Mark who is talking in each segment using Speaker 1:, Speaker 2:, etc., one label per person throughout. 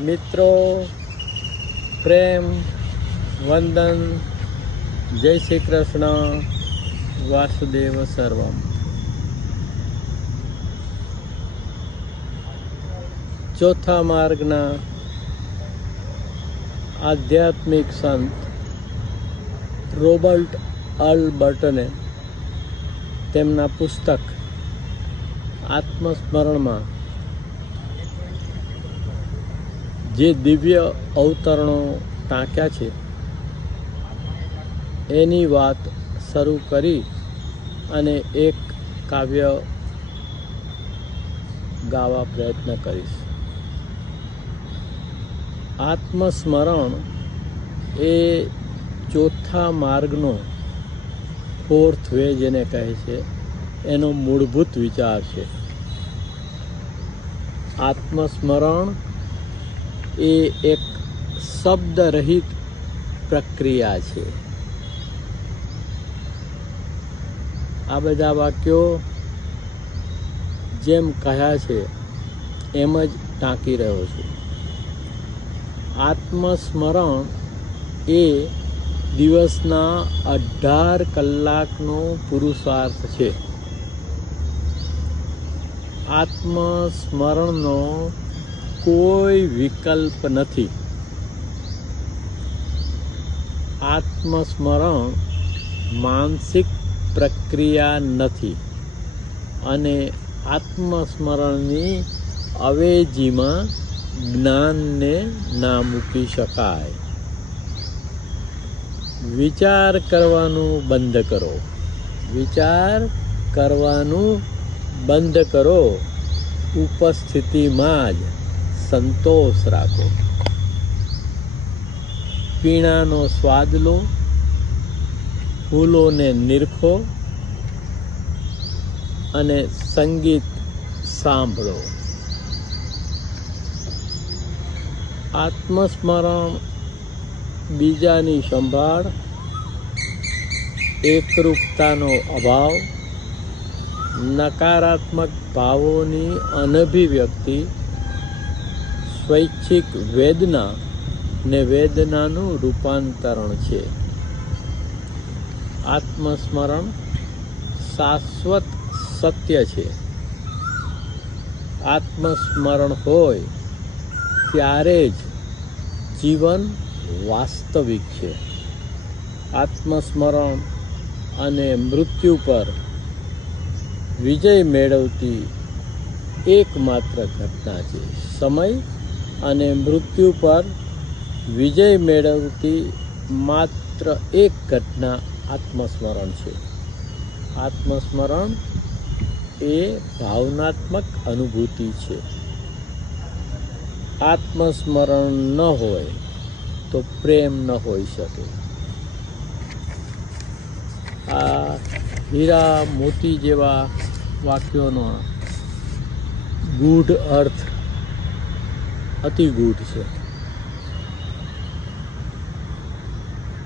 Speaker 1: મિત્રો, પ્રેમ, વંદન, જય શ્રી કૃષ્ણ, વાસુદેવ સર્વમ. ચોથા માર્ગના આધ્યાત્મિક સંત રોબર્ટ અલ બર્ટને તેમના પુસ્તક આત્મસ્મરણમાં જે દિવ્ય અવતરણો ટાંક્યા છે, એની વાત શરૂ કરી અને એક કાવ્ય ગાવા પ્રયત્ન કરીશ. આત્મસ્મરણ એ ચોથા માર્ગનો ફોર્થ વે જેને કહે છે, એનો મૂળભૂત વિચાર છે. આત્મસ્મરણ એ એક શબ્દરહિત પ્રક્રિયા છે. આ બધા વાક્યો જેમ કહ્યા છે, એમ જ ટાંકી રહ્યો છું. આત્મસ્મરણ એ દિવસના અઢાર કલાકનો પુરુષાર્થ છે. આત્મસ્મરણનો કોઈ વિકલ્પ નથી. આત્મસ્મરણ માનસિક પ્રક્રિયા નથી અને આત્મસ્મરણની અવેજીમાં જ્ઞાનને ના મૂકી શકાય. વિચાર કરવાનું બંધ કરો. વિચાર કરવાનું બંધ કરો. ઉપસ્થિતિમાં જ સંતોષ રાખો. પીણાનો સ્વાદ લો, ફૂલોને નિરખો અને સંગીત સાંભળો. આત્મસ્મરણ બીજાની સંભાળ, એકરૂપતાનો અભાવ, નકારાત્મક ભાવોની અનભિવ્યક્તિ સ્વૈચ્છિક વેદના ને વેદનાનું રૂપાંતરણ છે. આત્મસ્મરણ શાશ્વત સત્ય છે. આત્મસ્મરણ હોય ત્યારે જ જીવન વાસ્તવિક છે. આત્મસ્મરણ અને મૃત્યુ પર વિજય મેળવતી એકમાત્ર ઘટના છે. સમય અને મૃત્યુ પર વિજય મેળવતી માત્ર એક ઘટના આત્મસ્મરણ છે. આત્મસ્મરણ એ ભાવનાત્મક અનુભૂતિ છે. આત્મસ્મરણ ન હોય તો પ્રેમ ન હોઈ શકે. આ હીરા મોતી જેવા વાક્યોનો ગૂઢ અર્થ અતિ ગૂઢ છે.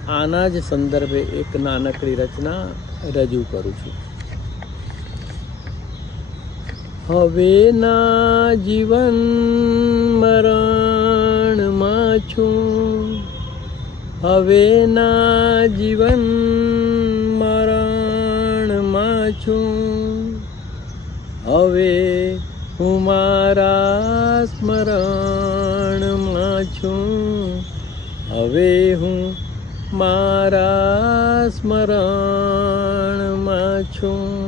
Speaker 1: આના જ સંદર્ભે એક નાનકડી રચના રજૂ કરું છું. હવેના જીવન મરણમાં છું. હવેના જીવન મરણમાં છું. હવે હું મારા સ્મરણમાં છું. હવે હું મારા સ્મરણમાં છું.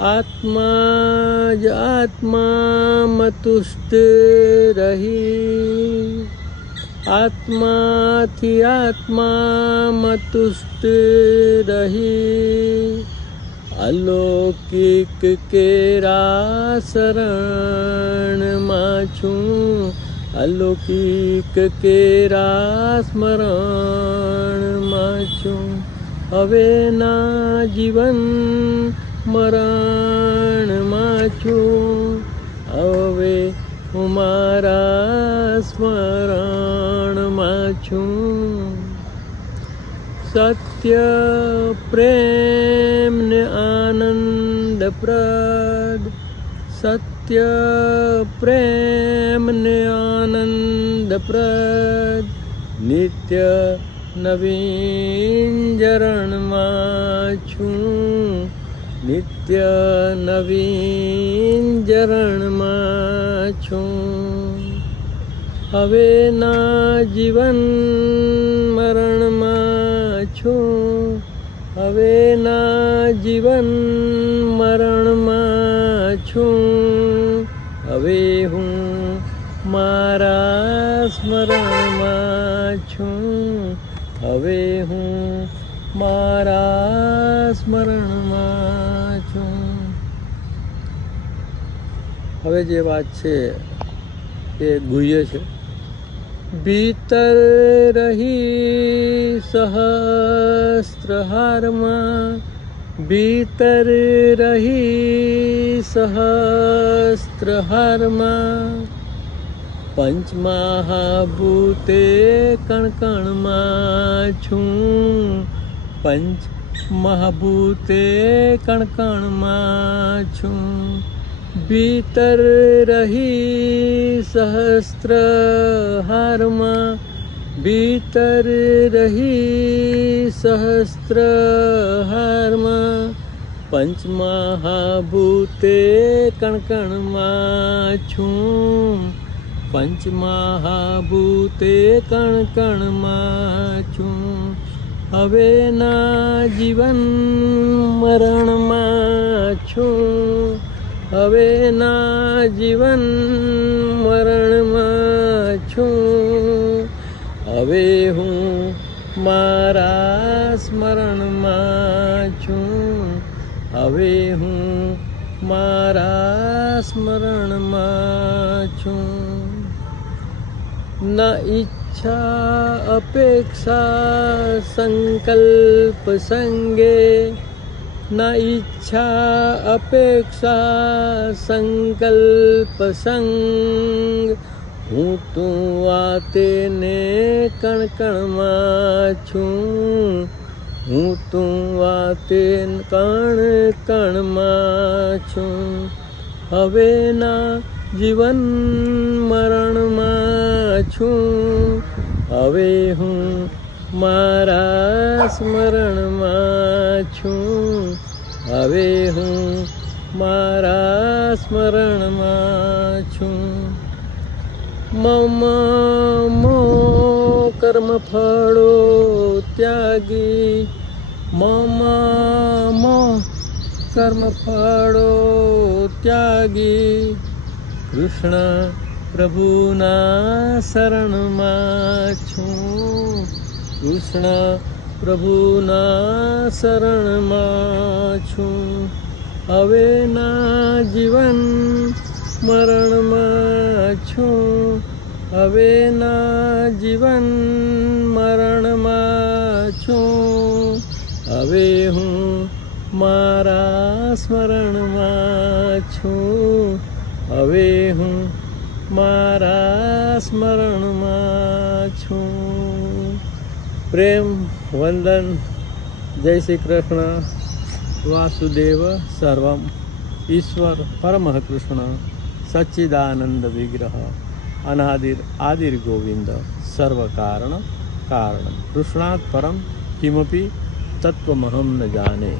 Speaker 1: આત્મા જ આત્મામાં તુષ્ટ રહી. આત્માથી આત્મામાં તુષ્ટ રહી. અલૌકિક કેરા શરણમાં છું. અલૌકિક કેરા સ્મરણમાં છું. હવેના જીવન મરણમાં છું. હવે હું મારા સ્મરણમાં છું. સત્ય પ્રેમ ને આનંદ પ્રદ સત્ય નિત્ય પ્રેમ ને આનંદપ્રદ નિત્ય નવીન જરણમાં છું નિત્ય નવીન જરણમાં છું હવેના જીવન મરણમાં છું. હવે ના જીવન મરણમાં છું. હવે હું મારા સ્મરણમાં છું. હવે હું મારા સ્મરણમાં છું. હવે જે વાત છે એ ગુહ્ય છે. ભીતર રહી સહસ્ત્રહારમાં ભીતર રહી સહસ્ત્રહારમાં પંચમહાભૂતે કણકણમાં છું પંચ મહાભૂતે કણકણમાં છું ભીતર રહી સહસ્ત્ર હારમાં ભીતર રહી સહસ્ત્ર હારમાં પંચમહાભૂતે કણકણમાં છું પંચમહાભૂતે કણકણમાં છું હવેના જીવન મરણમાં છું હવે ના જીવન મરણમાં છું. હવે હું મારા સ્મરણમાં છું. હવે હું મારા સ્મરણમાં છું. ન ઈચ્છા, અપેક્ષા, સંકલ્પ સંગે ન ઈચ્છા અપેક્ષા સંકલ્પ સંગ હું તું વાતેને તેને કણકણમાં છું હું તું વાતે કણ કણમાં છું હવેના જીવન મરણમાં છું હવે હું મારા સ્મરણમાં છું. હવે હું મારા સ્મરણમાં છું. મમ, મો કર્મ ફળો ત્યાગી. મમ, મો કર્મ ફળો ત્યાગી. કૃષ્ણ પ્રભુના શરણમાં છું. કૃષ્ણ પ્રભુના શરણમાં છું. હવે ના જીવન મરણમાં છું. હવે ના જીવન મરણમાં છું. હવે હું મારા સ્મરણમાં છું. હવે હું મારા સ્મરણમાં છું. પ્રેમ, વંદન, જય શ્રી કૃષ્ણ, વાસુદેવ સર્વમ, ઈશ્વર પરમઃ કૃષ્ણ સચ્ચિદાનંદ વિગ્રહ, અનાદિર આદિર ગોવિંદ, સર્વકારણ, કારણ કારણ કૃષ્ણાત પરમ કિમપી, તત્વમહમ ન જાને.